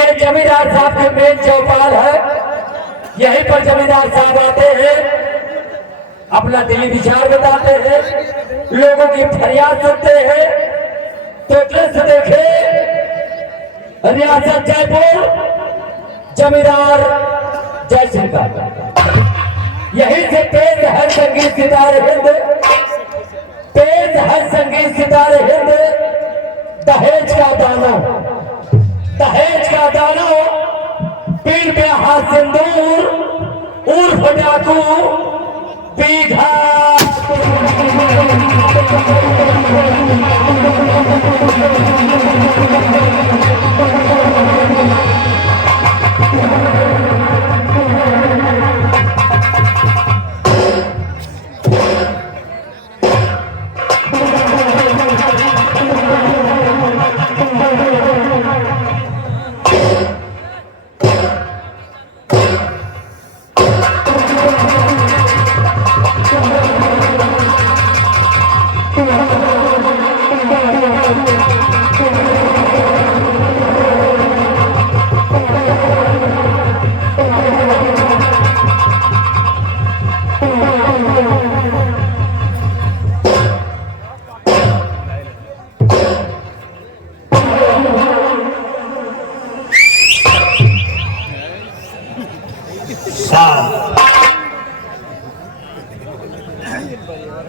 ये जमींदार साहब के मेन चौपाल है। यहीं पर जमींदार साहब आते हैं, अपना दिली विचार बताते हैं, लोगों की फरियाद सुनते हैं। तो दृश्य देखे, रियासत जयपुर, जमींदार जय सिंह का। यही से तेज है संगीत सितारे हिंद, तेज है संगीत सितारे हिंद। दहेज का दाना, दहेज का दाना, पीर पे हाथ सिंदूर, उर्फ डाकू बीघा।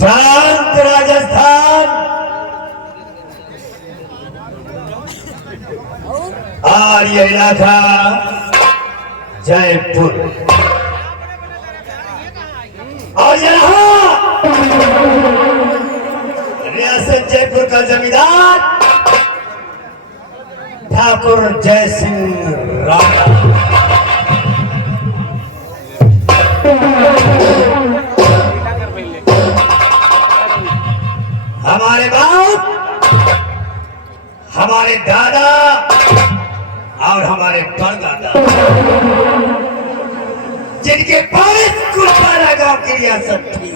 प्रांत राजस्थान और ये इलाका जयपुर, और यहाँ रियासत जयपुर का जमींदार ठाकुर जय सिंह राणा। हमारे बाप, हमारे दादा और हमारे परदादा, जिनके पास कुलपाड़ा गांव की रियासत थी,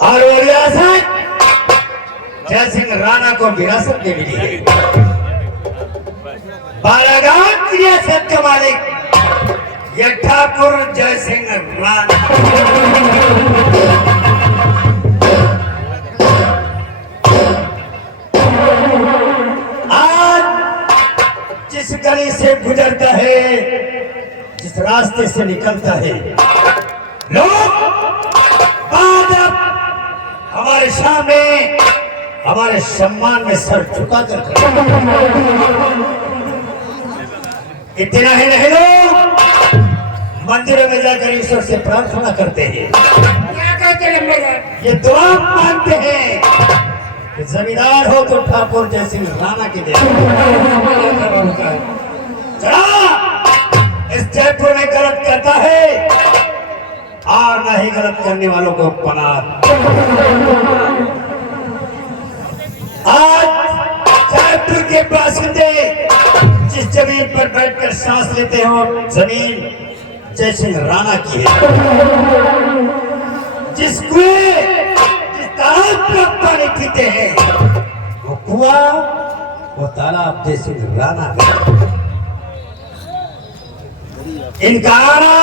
और वो रियासत जय सिंह राणा को विरासत में मिली है। बालाघाट की रियासत का मालिक ये ठाकुर जय सिंह राणा। जिस गली से गुजरता है, जिस रास्ते से निकलता है, लोग हमारे सामने हमारे सम्मान में सर झुका कर इतना ही नहीं, लोग मंदिरों में जाकर ईश्वर से प्रार्थना करते हैं। क्या कहते हैं? ये दुआ मानते हैं, जमींदार हो तो ठाकुर जय सिंह राणा की देन। इस जयपुर में गलत करता है और न ही गलत करने वालों को पनाह। आज जयपुर के बासिंदे जिस जमीन पर बैठकर सांस लेते हो, जमीन जय सिंह राणा की है। जिस कुएं, तालाब का पानी पीते हैं, वो कुआं, वो तालाब जय सिंह राणा का। इनका आना,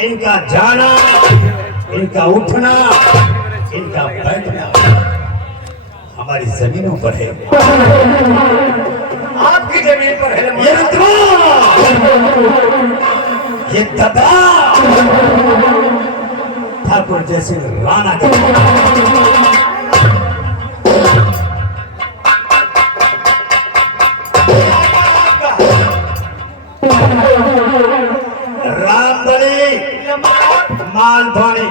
इनका जाना, इनका उठना, इनका बैठना हमारी जमीनों पर है। आपकी जमीन पर है ये रुतबा, ये दबदबा ठाकुर जय सिंह राणा के। रामबली मालधानी,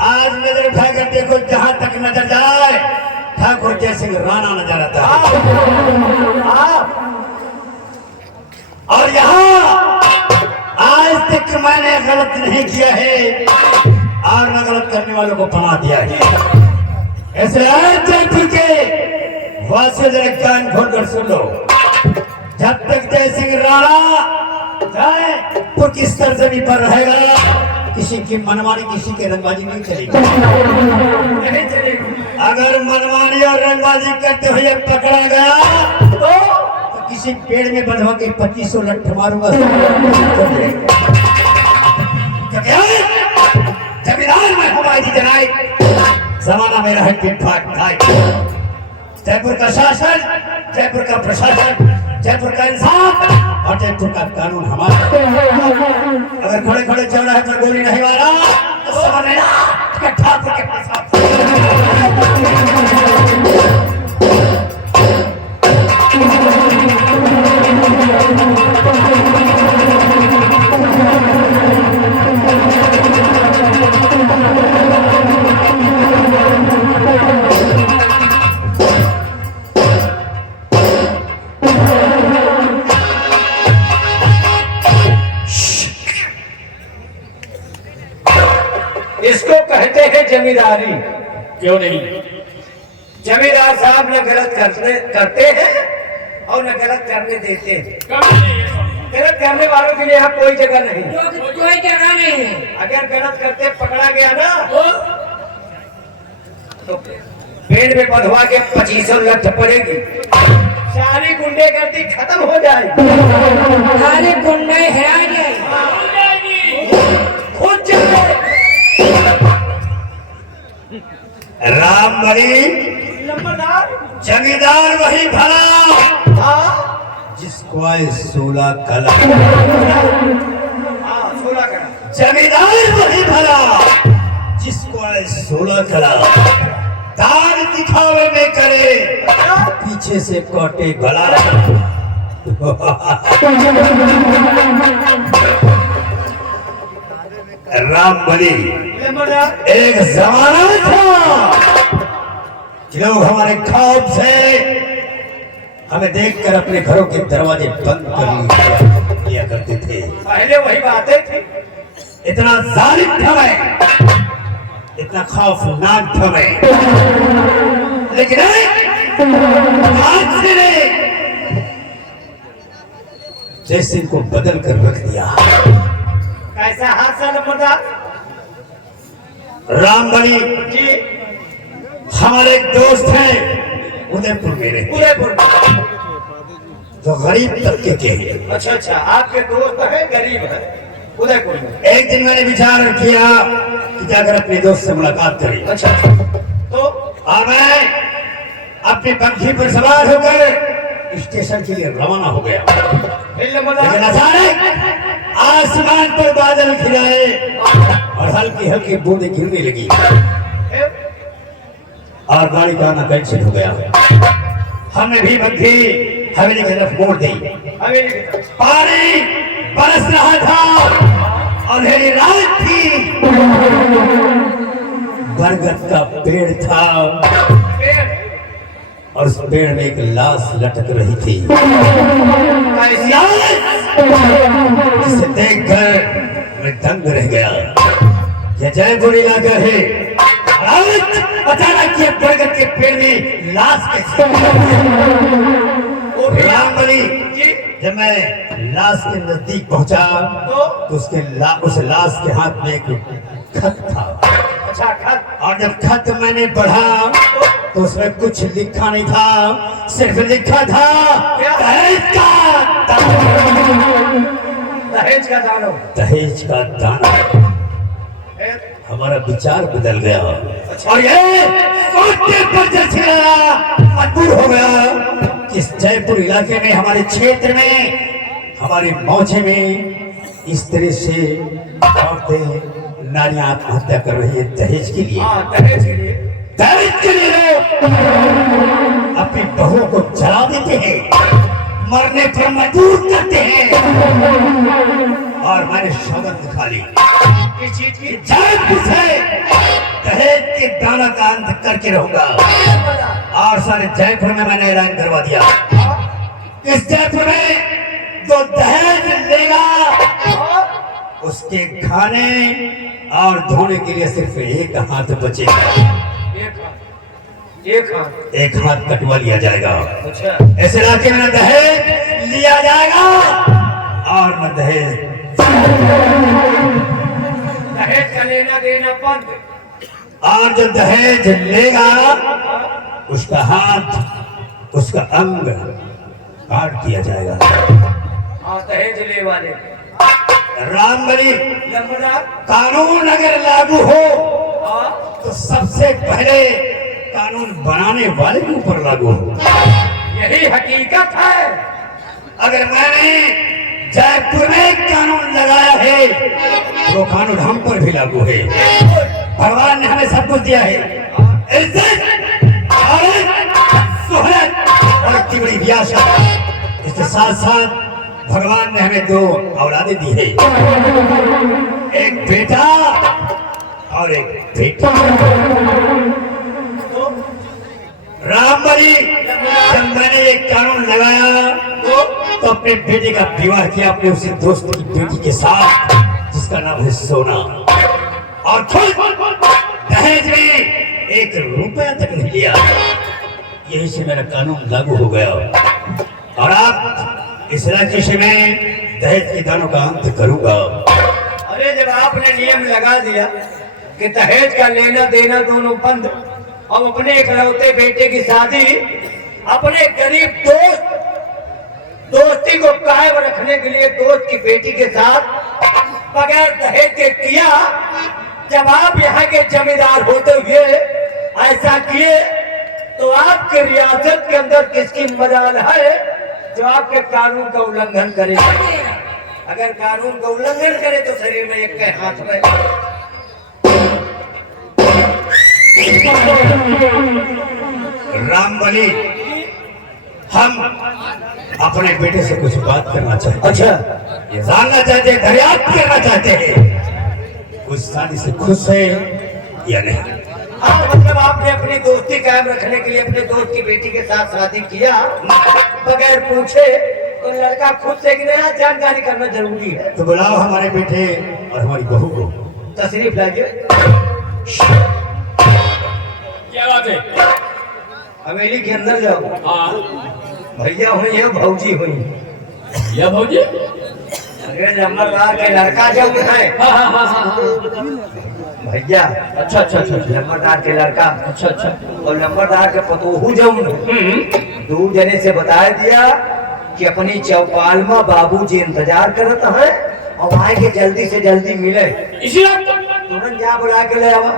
आज नजर उठाकर देखो, जहां तक नजर जाए ठाकुर जय सिंह राणा नजर आता है। और यहाँ आज तक मैंने गलत नहीं किया है और न गलत करने वालों को पनाह दिया है। ऐसे आज जयपुर के वासियों जरा कान खोलकर सुन लो, जब तक जय सिंह राणा जयपुर की सरजमी पर रहेगा, किसी की मनमानी, किसी के रंगबाजी नहीं चलेगी। अगर मनमानी और रंगबाजी करते हुए पकड़ा गया तो किसी पेड़ में बंधवा के 2500 लठ मारूंगा। जमींदार में हमारी जनाई जमाना मेरा है टिक ठाक ठाक। जयपुर का शासन, जयपुर का प्रशासन, जयपुर का इंसाफ और जयपुर का कानून हमारा। अगर खड़े खड़े चल रहा है तो गोली नहीं मारा तो समझ लेना ठाकुर के पास। इसको कहते हैं जमींदारी। क्यों नहीं? जमींदार साहब न गलत करते हैं और न गलत करने देते हैं। गलत करने वालों के लिए यहाँ कोई जगह नहीं, कोई जगह नहीं है। अगर गलत करते पकड़ा गया ना तो पेड़ में बंधवा के 2500 लठ पड़ेगी, सारी गुंडेगर्दी खत्म हो जाएगी। सारे गुंडे है खुद चले। रामबली नंबरदार जमींदार वही भला हाँ जिसको आए 16 कला। हाँ 16 का जमींदार वही भला जिसको आए 16 कला। दान दिखावे में करे पीछे से काटे गला। रामबली नंबरदार एक जमाना था कि लोग हमारे खौफ से हमें देखकर अपने घरों के दरवाजे बंद कर लिया करते थे। पहले वही बातें थी। इतना जालिम था मैं, इतना खौफनाक था मैं, लेकिन आज से ने जैसे इनको बदल कर रख दिया। कैसा हादसा नंबरदार रामबली जी? हमारे एक दोस्त हैं उदयपुर मेरे, उदयपुर। जो गरीब तबके के हैं। अच्छा अच्छा, आपके दोस्त है गरीब है उदयपुर में। एक दिन मैंने विचार किया कि जाकर अपने दोस्त से मुलाकात करें। अच्छा अच्छा, तो और मैं अपनी पंखी पर सवार होकर स्टेशन के लिए रवाना हो गया। फिर नंबरदार लेकिन अचानक आसमान पर बादल घिराए और हल्की हल्की बूंदें गिरने लगी और गाड़ी का आना कैंसिल हो गया। हमने भी पंखी हवेली की तरफ मोड़ दी। पानी बरस रहा था और अंधेरी रात थी। बरगद का पेड़ था और उस पेड़ में एक लाश लटक रही थी। जिसे देखकर मैं दंग रह गया। यह जयपुर इलाका है। अचानक ये बरगद के पेड़ में लाश कैसे? रामबली जब मैं लाश के नजदीक पहुंचा तो उस लाश के हाथ में एक खत था। अच्छा खत? और जब खत मैंने पढ़ा तो उसमें कुछ लिखा नहीं था, सिर्फ लिखा था दहेज का दाना। दहेज का दाना? दहेज का दाना। हमारा विचार बदल गया और ये सोचने पर मजबूर हो गया कि इस जयपुर इलाके में, हमारे क्षेत्र में, हमारे मौजे में इस तरह से औरतें नारियां आत्महत्या कर रही है दहेज के लिए। दहेज के लिए? दहेज के लिए लोग अपनी बहुओं को जला देते हैं, मरने पर मजबूर करते हैं। और मैंने सौगंध खा ली इस चीज की जयपुर से दहेज के दाना का अंत करके रहूंगा। और सारे जयपुर में मैंने ऐलान करवा दिया, इस जयपुर में जो दहेज लेगा उसके खाने और धोने के लिए सिर्फ एक हाथ बचेगा। एक हाथ कटवा लिया जाएगा। अच्छा, इस इलाके में न दहेज लिया जाएगा और न दहेज का लेना देना बंद। और जो दहेज लेगा उसका हाथ, उसका अंग काट दिया जाएगा। हाँ दहेज ले वाले रामबली नंबरदार कानून अगर लागू हो हाँ तो सबसे पहले कानून बनाने वाले के ऊपर लागू हो। यही हकीकत है। अगर मैंने जयपुर में कानून लगाया है तो कानून हम पर भी लागू है। भगवान ने हमें सब कुछ दिया है, इज्जत, औरत, शोहरत और इतनी बड़ी विरासत। इसके साथ साथ भगवान ने हमें 2 औलादें दी है, एक बेटा और एक बेटी। रामबली जब मैंने एक कानून लगाया तो अपने बेटे का विवाह किया अपने उसी दोस्त की बेटी के साथ जिसका नाम है सोना, और खुद दहेज में 1 रुपया तक नहीं लिया। यही से मेरा कानून लागू हो गया और अब इस राज्य में दहेज के दानों का अंत करूंगा। अरे जब आपने नियम लगा दिया कि दहेज का लेना देना दोनों बंद और अपने इकलौते बेटे की शादी अपने गरीब दोस्ती को कायम रखने के लिए दोस्त की बेटी के साथ बगैर दहेज के किया, जब आप यहाँ के जमींदार होते हुए ऐसा किए तो आपके रियासत के अंदर किसकी मजाल है जो आपके कानून का उल्लंघन करे? अगर कानून का उल्लंघन करे तो शरीर में एक के हाथ में। रामबली हम अपने बेटे से कुछ बात करना चाहते हैं। अच्छा ये जानना चाहते हैं, दरियाफ्त करना चाहते हैं उस शादी से खुश है या नहीं। हाँ मतलब आपने अपनी दोस्ती कायम रखने के लिए अपने दोस्त की बेटी के साथ शादी किया बगैर पूछे, तो लड़का खुद से कि नहीं जानकारी करना जरूरी है। तो बुलाओ हमारे बेटे और हमारी बहू को। तशरीफ लाइए। क्या बात है? हवेली के अंदर जाओ। हाँ भैया हुई है भौजी हुई। या भौजी? अरे नंबरदार के लड़का जब है हाँ हाँ हाँ हाँ भैया। अच्छा अच्छा अच्छा नंबरदार के लड़का अच्छा अच्छा और नंबरदार के पतोहू जब 2 जने से बता दिया कि अपनी चौपाल में बाबूजी इंतजार करत है और आए के जल्दी से जल्दी मिले। इसी रात तुरंत जा बुला के ले आवा।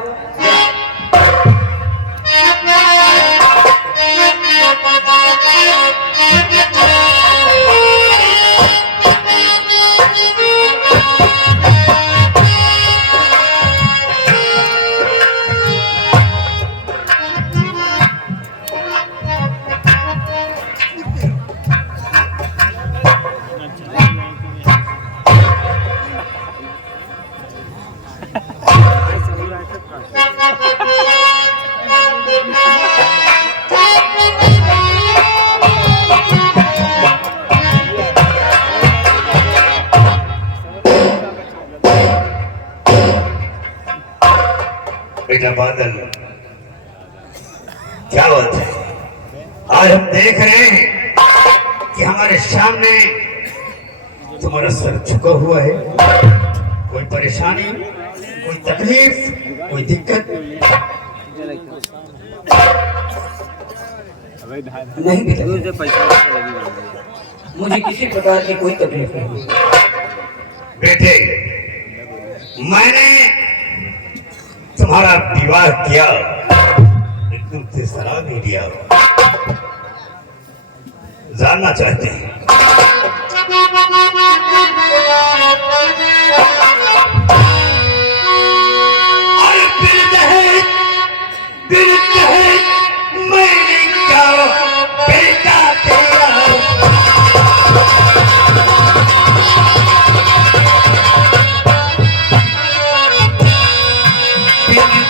बेटा बादल, क्या बात है? आज हम देख रहे हैं कि हमारे सामने तुम्हारा सर झुका हुआ है। कोई परेशानी, कोई तकलीफ, कोई दिक्कत? नहीं बेटा, मुझे किसी प्रकार की कोई तकलीफ नहीं। बेटे, मैंने तुम्हारा विवाह किया लेकिन तुझे सलाह नहीं दिया। जानना चाहते हैं और फिर दहेज मैंने क्या बेटा तेरा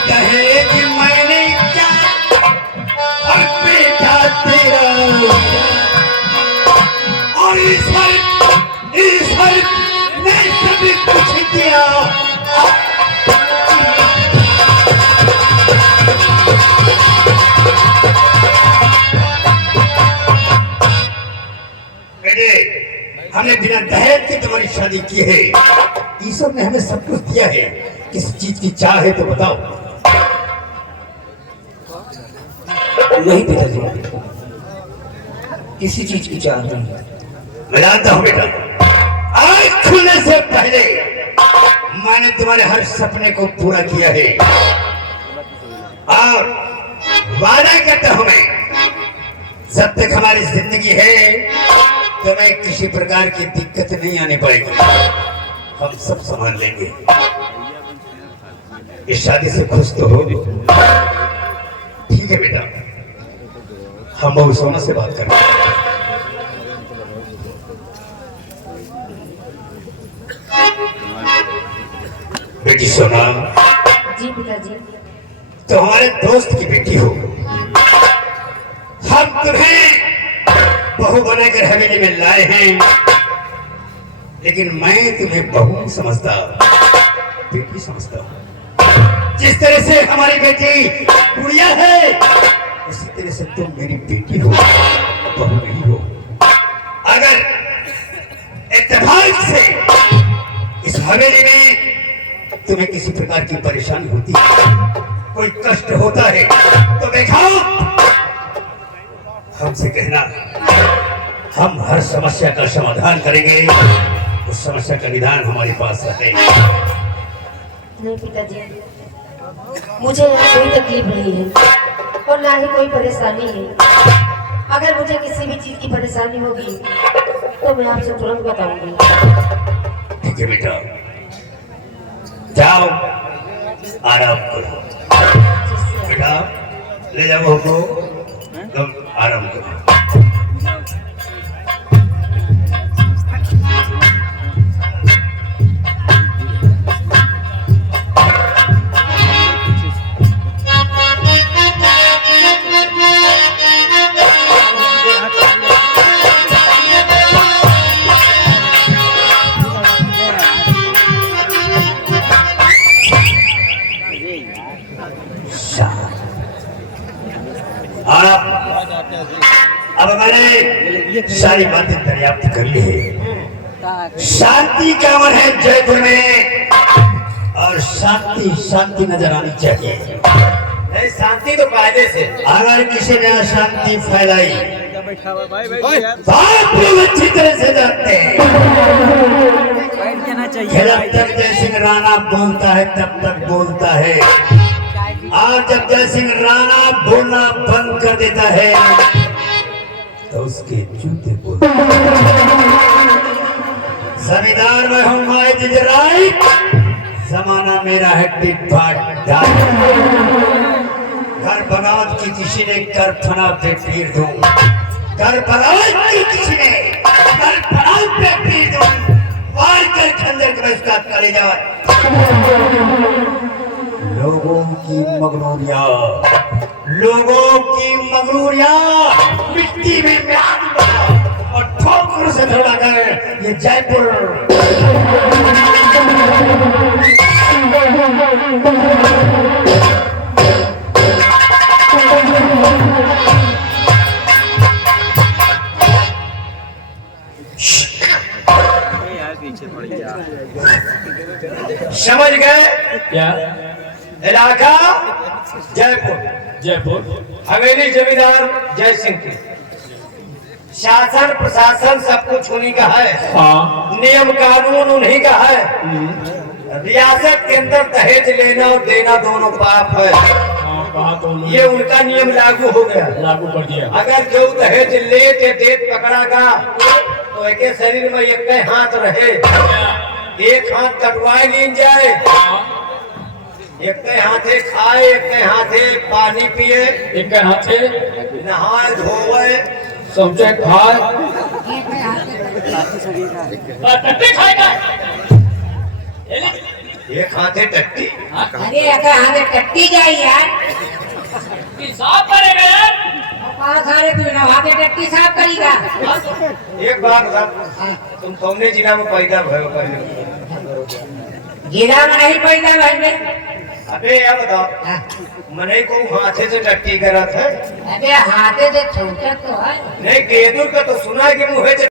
दहेज मैंने क्या और बेटा तेरा, और ईश्वर ने सभी कुछ दिया। बेटे, हमने बिना दहेज के तुम्हारी शादी की है। ईश्वर ने हमें सब कुछ दिया है, किस चीज की चाह है तो बताओ। नहीं पिताजी, किसी चीज की चाह नहीं है। मैं जानता हूँ बेटा, आँख खुलने से पहले मैंने तुम्हारे हर सपने को पूरा किया है और वादा करता हूँ मैं, जब तक हमारी जिंदगी है तुम्हें किसी प्रकार की दिक्कत नहीं आने पाएगी। हम सब संभाल लेंगे। इस शादी से खुश तो हो? ठीक है बेटा, हम बहू सोना से बात करेंगे। बेटी सोना, जी पिताजी। तो हमारे दोस्त की बेटी हो, हम तुम्हें बहू बनाकर हवेली में लाए हैं, लेकिन मैं तुम्हें बहू नहीं समझता, बेटी समझता हूं। जिस तरह से हमारी बेटी गुड़िया है, उसी तरह से तुम मेरी बेटी हो, बहू नहीं हो। अगर इत्तेफाक से इस हवेली में तुम्हें किसी प्रकार की परेशानी होती है, कोई कष्ट होता है, तो दिखाओ, हमसे कहना, हम हर समस्या का समाधान करेंगे। उस समस्या का निदान हमारे पास है। नहीं पिताजी, मुझे यहाँ कोई तकलीफ नहीं है और ना ही कोई परेशानी है। अगर मुझे किसी भी चीज की परेशानी होगी तो मैं आपसे तुरंत बताऊंगी। ठीक है बेटा, जाओ आराम करो। बेटा ले जाओ बहू को, तुम आराम करो। अब मैंने सारी बातें दरियाफ्त कर ली है। शांति का अमर है जयपुर में, और शांति शांति नजर आनी चाहिए। नहीं, शांति तो कायदे से। अगर किसी ने अशांति फैलाई, बात लोग अच्छी तरह से जानते हैं। जब तक जय सिंह राणा बोलता है तब तक बोलता है, और जब जय सिंह राणा बोलना बंद कर देता है तो उसके जूते बोलते हैं। जमींदार में हूँ माइज राइट, जमाना मेरा है टिप्पा डाल। घर बगावत की किसी ने कर फना पे पीर दूं, घर बगावत की किसी ने कर फना पे पीर दूं, मार कर खंजर के उसका कलेजा। लोगों की मगरूरिया, लोगों की मगरूरिया मिट्टी में म्याद बना और ठोकर से धड़ा कर ये जयपुर। समझ गए? क्या? इलाका जयपुर, जयपुर हवेली जमींदार जय सिंह की। शासन प्रशासन सब कुछ उन्हीं का है। हाँ। नियम कानून उन्हीं का है। रियासत के अंदर दहेज लेना और देना दोनों पाप है। कहा तो ये उनका नियम लागू हो गया, लागू कर दिया। अगर जो दहेज ले के देत पकड़ा गा तो एक शरीर में एक हाथ रहे, एक हाथ कटवाए लीन जाए, एक हाथे खाए, एक हाथे पानी पिए, एक हाथे नहाए धोए, समझे खाए, टट्टी खाएगा, एक हाथे टट्टी। अरे अगर हमें कट्टी जाए यार, साफ करेगा यार। कहाँ सारे तू नहा के टट्टी साफ करेगा। एक बात बता, तुम कौने जिला में पैदा भयो पहले? जिला में नहीं पैदा भाई। अबे यार बताओ, मने को हाथे से टट्टी करत है? अबे हाथे से छोटा तो है। नहीं, गेदुर का तो सुना है कि मुँह से